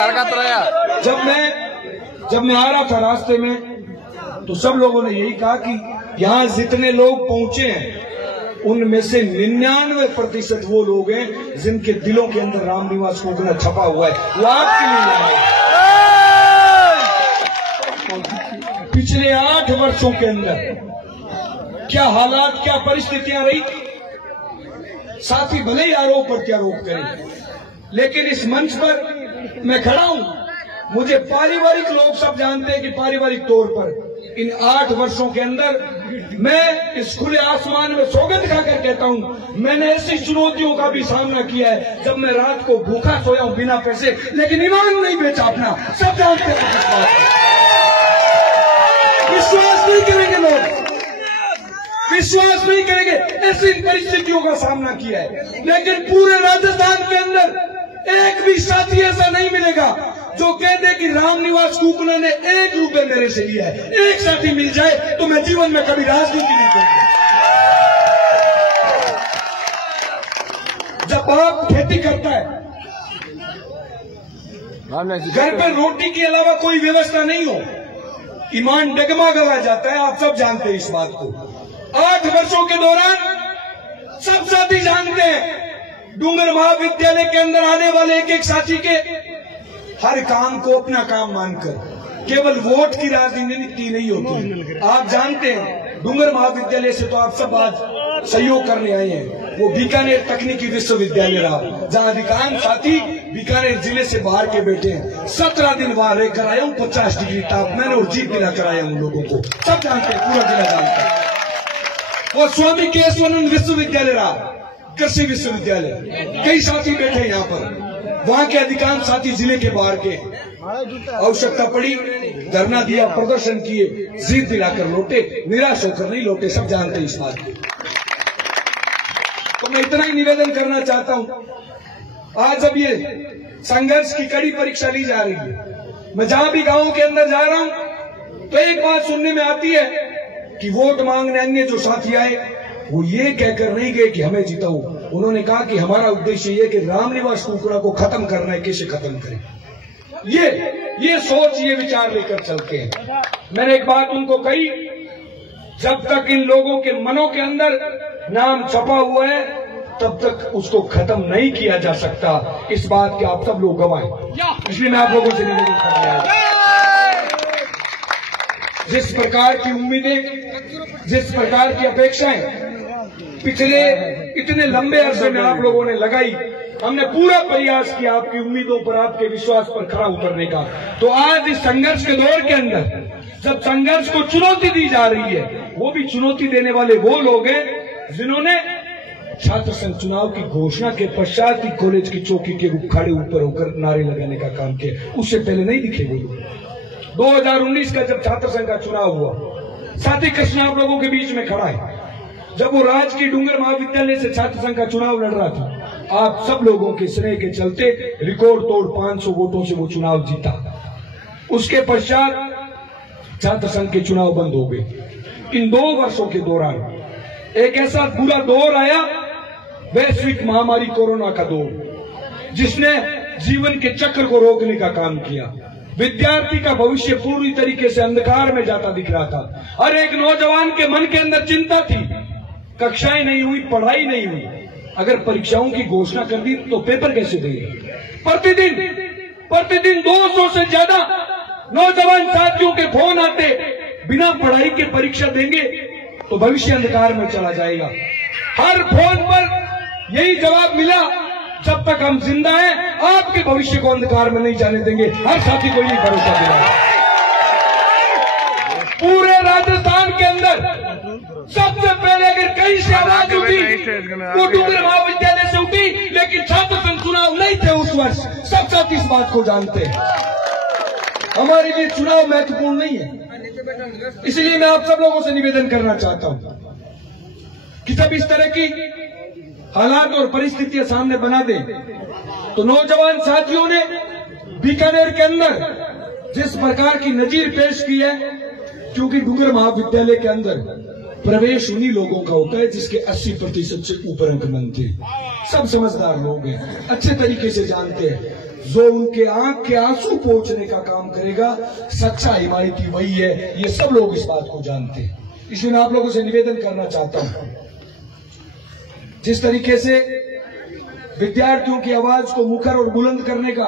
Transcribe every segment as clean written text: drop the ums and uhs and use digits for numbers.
जब मैं आ रहा था रास्ते में तो सब लोगों ने यही कहा कि यहाँ जितने लोग पहुंचे हैं उनमें से 99% वो लोग हैं जिनके दिलों के अंदर रामनिवास कोकना छपा हुआ है। वो आपके लिए लाए। पिछले 8 वर्षों के अंदर क्या हालात, क्या परिस्थितियां रही। साथी भले ही आरोप प्रत्यारोप करें, लेकिन इस मंच पर मैं खड़ा हूं। मुझे पारिवारिक लोग सब जानते हैं कि पारिवारिक तौर पर इन 8 वर्षों के अंदर मैं इस खुले आसमान में सौगंध खाकर कहता हूं, मैंने ऐसी चुनौतियों का भी सामना किया है जब मैं रात को भूखा सोया हूं बिना पैसे, लेकिन ईमान नहीं बेचा अपना। सब जानते हैं। विश्वास नहीं करेंगे लोग, विश्वास नहीं करेंगे। ऐसी परिस्थितियों का सामना किया है, लेकिन पूरे राजस्थान के अंदर एक भी साथी ऐसा नहीं मिलेगा जो कह दे कि रामनिवास कोकना ने 1 रुपए मेरे से लिया है। एक साथी मिल जाए तो मैं जीवन में कभी राजनीति नहीं करूंगा। जब बाप खेती करता है, घर पर रोटी के अलावा कोई व्यवस्था नहीं हो, ईमान डगमगा जाता है। आप सब जानते हैं इस बात को। 8 वर्षों के दौरान सब साथी जानते हैं, डूंगर महाविद्यालय के अंदर आने वाले एक साथी के हर काम को अपना काम मानकर केवल वोट की राजनीति नहीं होती। आप जानते हैं डूंगर महाविद्यालय से तो आप सब आज सहयोग करने आए हैं। वो बीकानेर तकनीकी विश्वविद्यालय रहा, जहां अधिकांश साथी बीकानेर जिले से बाहर के बैठे हैं। 17 दिन वहां रहकर आया हूं, 50 डिग्री तापमान और जीत दिला कर आया हूं लोगों को। सब जानते हैं, पूरा जिला जानता है। वो स्वामी केशवानंद विश्वविद्यालय रहा, कृषि विश्वविद्यालय, कई साथी बैठे यहाँ पर। वहां के अधिकांश साथी जिले के बाहर के। आवश्यकता पड़ी, धरना दिया, प्रदर्शन किए, जीत दिलाकर लौटे, निराश होकर नहीं लौटे। सब जानते हैं इस बात को। तो मैं इतना ही निवेदन करना चाहता हूं, आज जब ये संघर्ष की कड़ी परीक्षा ली जा रही है, मैं जहां भी गांवों के अंदर जा रहा हूं तो एक बात सुनने में आती है कि वोट मांगने अन्य जो साथी आए वो ये कहकर नहीं गए कि हमें जिताओ। उन्होंने कहा कि हमारा उद्देश्य ये कि रामनिवास कोकना को खत्म करना है, कैसे खत्म करें। ये सोच, ये विचार लेकर चलते हैं। मैंने एक बात उनको कही, जब तक इन लोगों के मनों के अंदर नाम छपा हुआ है तब तक उसको खत्म नहीं किया जा सकता। इस बात के आप सब लोग गवाह हैं। इसलिए मैं आप लोगों से निवेदन कर रहा हूं, जिस प्रकार की उम्मीदें, जिस प्रकार की अपेक्षाएं पिछले इतने लंबे अरसे में आप लोगों ने लगाई, हमने पूरा प्रयास किया आपकी उम्मीदों पर, आपके विश्वास पर खरा उतरने का। तो आज इस संघर्ष के दौर के अंदर जब संघर्ष को चुनौती दी जा रही है, वो भी चुनौती देने वाले वो लोग हैं जिन्होंने छात्र संघ चुनाव की घोषणा के पश्चात ही कॉलेज की चौकी के उखाड़े ऊपर होकर नारे लगाने का काम किया। उससे पहले नहीं दिखे वो लोग। 2019 का जब छात्र संघ का चुनाव हुआ, साथी कृष्ण आप लोगों के बीच में खड़ा है। जब वो राजकीय डूंगर महाविद्यालय से छात्र संघ का चुनाव लड़ रहा था, आप सब लोगों के स्नेह के चलते रिकॉर्ड तोड़ 500 वोटों से वो चुनाव जीता। उसके पश्चात छात्र संघ के चुनाव बंद हो गए। इन 2 वर्षों के दौरान एक ऐसा बुरा दौर आया, वैश्विक महामारी कोरोना का दौर, जिसने जीवन के चक्र को रोकने का काम किया। विद्यार्थी का भविष्य पूरी तरीके से अंधकार में जाता दिख रहा था। हर एक नौजवान के मन के अंदर चिंता थी, कक्षाएं नहीं हुई, पढ़ाई नहीं हुई, अगर परीक्षाओं की घोषणा कर दी तो पेपर कैसे देंगे। प्रतिदिन 200 से ज्यादा नौजवान साथियों के फोन आते, बिना पढ़ाई के परीक्षा देंगे तो भविष्य अंधकार में चला जाएगा। हर फोन पर यही जवाब मिला, जब तक हम जिंदा हैं आपके भविष्य को अंधकार में नहीं जाने देंगे। हर साथी को यही भरोसा दिला। पूरे राजस्थान के अंदर सबसे पहले अगर कहीं से आवाज उठी वो डूंगर महाविद्यालय से उठी, लेकिन छात्र संघ चुनाव नहीं थे उस वर्ष। सब साथी इस बात को जानते हैं। हमारे लिए चुनाव महत्वपूर्ण नहीं है। इसलिए मैं आप सब लोगों से निवेदन करना चाहता हूं कि जब इस तरह की हालात और परिस्थितियां सामने बना दें, तो नौजवान साथियों ने बीकानेर के अंदर जिस प्रकार की नजीर पेश की है, क्योंकि डूंगर महाविद्यालय के अंदर प्रवेश उन्हीं लोगों का होता है जिसके 80% से ऊपर अंक बनते हैं। सब समझदार लोग हैं, अच्छे तरीके से जानते हैं जो उनके आंख के आंसू पोंछने का काम करेगा, सच्चा हिमायती वही है। ये सब लोग इस बात को जानते हैं। इसलिए मैं आप लोगों से निवेदन करना चाहता हूं, जिस तरीके से विद्यार्थियों की आवाज को मुखर और बुलंद करने का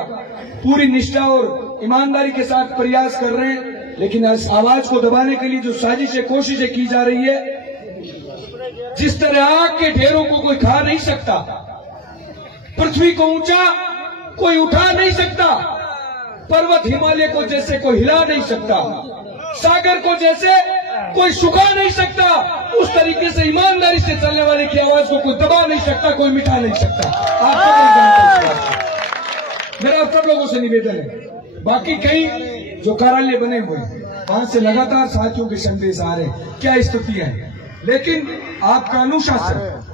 पूरी निष्ठा और ईमानदारी के साथ प्रयास कर रहे हैं, लेकिन इस आवाज को दबाने के लिए जो साजिशें कोशिशें की जा रही है, जिस तरह आग के ढेरों को कोई खा नहीं सकता, पृथ्वी को ऊंचा कोई उठा नहीं सकता, पर्वत हिमालय को जैसे कोई हिला नहीं सकता, सागर को जैसे कोई सुखा नहीं सकता, उस तरीके से ईमानदारी से चलने वाले की आवाज को कोई दबा नहीं सकता, कोई मिटा नहीं सकता। आप सब लोग जानते हैं। मेरा आप सब लोगों से निवेदन है, बाकी कई जो कार्यालय बने हुए वहां से लगातार साथियों के संदेश आ रहे हैं, क्या स्थितियां हैं, लेकिन आपका अनुशासन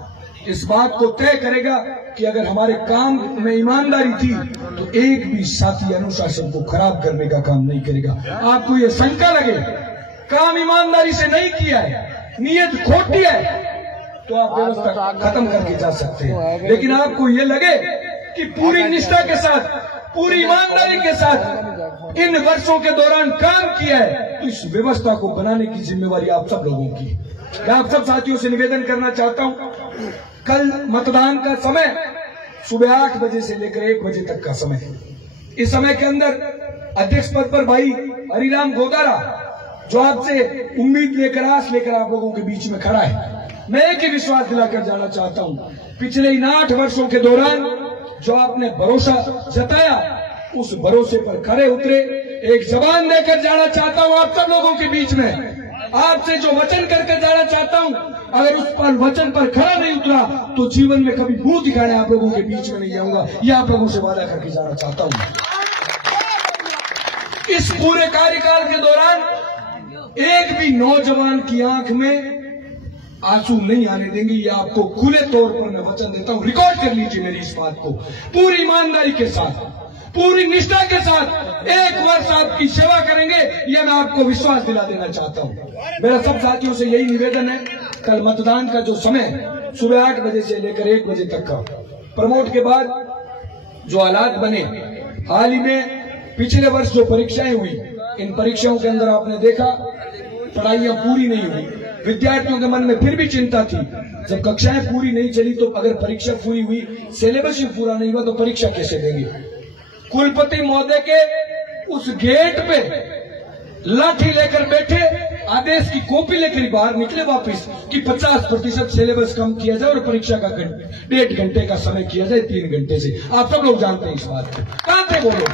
इस बात को तय करेगा कि अगर हमारे काम में ईमानदारी थी तो एक भी साथी अनुशासन को खराब करने का काम नहीं करेगा। आपको ये शंका लगे काम ईमानदारी से नहीं किया है, नीयत खोटी है, तो आप व्यवस्था खत्म करके जा सकते हैं। लेकिन आपको ये लगे कि पूरी निष्ठा के साथ, पूरी ईमानदारी के साथ इन वर्षों के दौरान काम किया है, तो इस व्यवस्था को बनाने की जिम्मेवारी आप सब लोगों की। मैं आप सब साथियों से निवेदन करना चाहता हूं, कल मतदान का समय सुबह 8 बजे से लेकर 1 बजे तक का समय है। इस समय के अंदर अध्यक्ष पद पर भाई हरिराम गोदारा, जो आपसे उम्मीद लेकर, आस लेकर आप लोगों के बीच में खड़ा है, मैं एक ही विश्वास दिलाकर जाना चाहता हूं, पिछले इन 8 वर्षों के दौरान जो आपने भरोसा जताया, उस भरोसे पर खरे उतरे। एक जबान देकर जाना चाहता हूं आप सब लोगों के बीच में, आपसे जो वचन करके जाना चाहता हूं, अगर उस पर वचन पर खड़ा नहीं उतरा तो जीवन में कभी मुंह दिखाने आप लोगों के बीच में नहीं आऊंगा, यह आप लोगों से वादा करके जाना चाहता हूं। इस पूरे कार्यकाल के दौरान एक भी नौजवान की आंख में आंसू नहीं आने देंगे, ये आपको खुले तौर पर मैं वचन देता हूं। रिकॉर्ड कर लीजिए मेरी इस बात को, पूरी ईमानदारी के साथ, पूरी निष्ठा के साथ 1 वर्ष आपकी सेवा करेंगे, यह मैं आपको विश्वास दिला देना चाहता हूं। मेरा सब साथियों से यही निवेदन है, कल मतदान का जो समय सुबह 8 बजे से लेकर 1 बजे तक का, प्रमोट के बाद जो हालात बने, हाल ही में पिछले वर्ष जो परीक्षाएं हुई, इन परीक्षाओं के अंदर आपने देखा पढ़ाइयां पूरी नहीं हुई, विद्यार्थियों के मन में फिर भी चिंता थी, जब कक्षाएं पूरी नहीं चली तो अगर परीक्षा पूरी हुई, सिलेबस ही पूरा नहीं हुआ तो परीक्षा कैसे देंगे। कुलपति महोदय के उस गेट पे लाठी लेकर बैठे, आदेश की कॉपी लेकर बाहर निकले वापस कि 50% सिलेबस कम किया जाए और परीक्षा का 1.5 घंटे का समय किया जाए 3 घंटे से। आप सब लोग जानते हैं इस बात को। कहां थे बोलो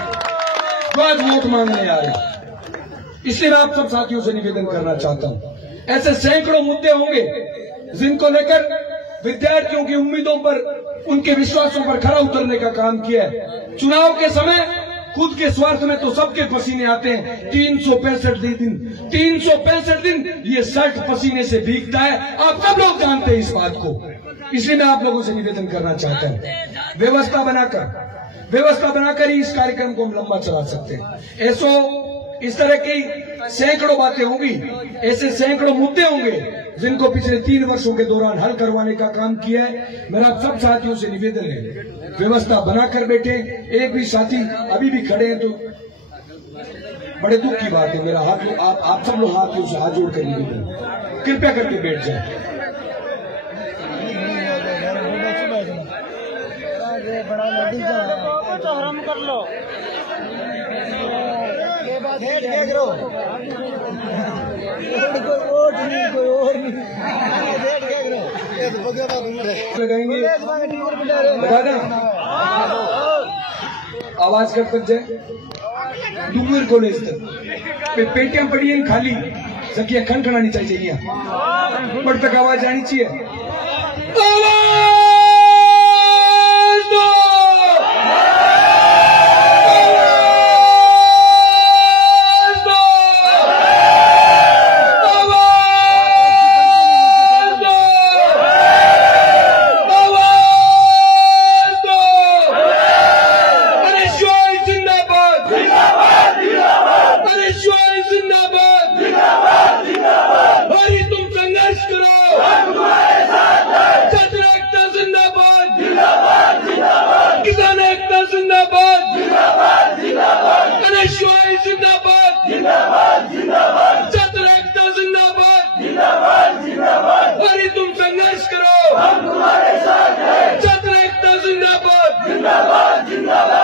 जो आज वोट मांगने आ रहे। इसलिए मैं आप सब साथियों से निवेदन करना चाहता हूं, ऐसे सैकड़ों मुद्दे होंगे जिनको लेकर विद्यार्थियों की उम्मीदों पर, उनके विश्वासों पर खरा उतरने का काम किया है। चुनाव के समय खुद के स्वार्थ में तो सबके पसीने आते हैं। 365 दिन ये शर्ट पसीने से भीगता है, आप सब लोग जानते हैं इस बात को। इसलिए मैं आप लोगों से निवेदन करना चाहता हूं, व्यवस्था बनाकर ही इस कार्यक्रम को हम लंबा चला सकते हैं। इस तरह की सैकड़ों बातें होंगी, ऐसे सैकड़ों मुद्दे होंगे जिनको पिछले 3 वर्षों के दौरान हल करवाने का काम किया है। मेरा सब साथियों से निवेदन है, व्यवस्था बनाकर बैठे। एक भी साथी अभी भी खड़े हैं तो बड़े दुख की बात है। मेरा हाथ, आप सब लोग हाथ से हाथ जोड़ कर निवेदन, कृपया करके बैठ जाए। कर लो आवाज कब तक जाए? डूंगर कॉलेज तक पेटियां पड़ी हैं खाली, सकिया खनखनानी चाहिए, ऊपर तक आवाज आनी चाहिए। जिंदाबाद जिंदाबाद, भाई तुम संघर्ष करो, हम तुम्हारे साथ हैं। जिंदाबाद।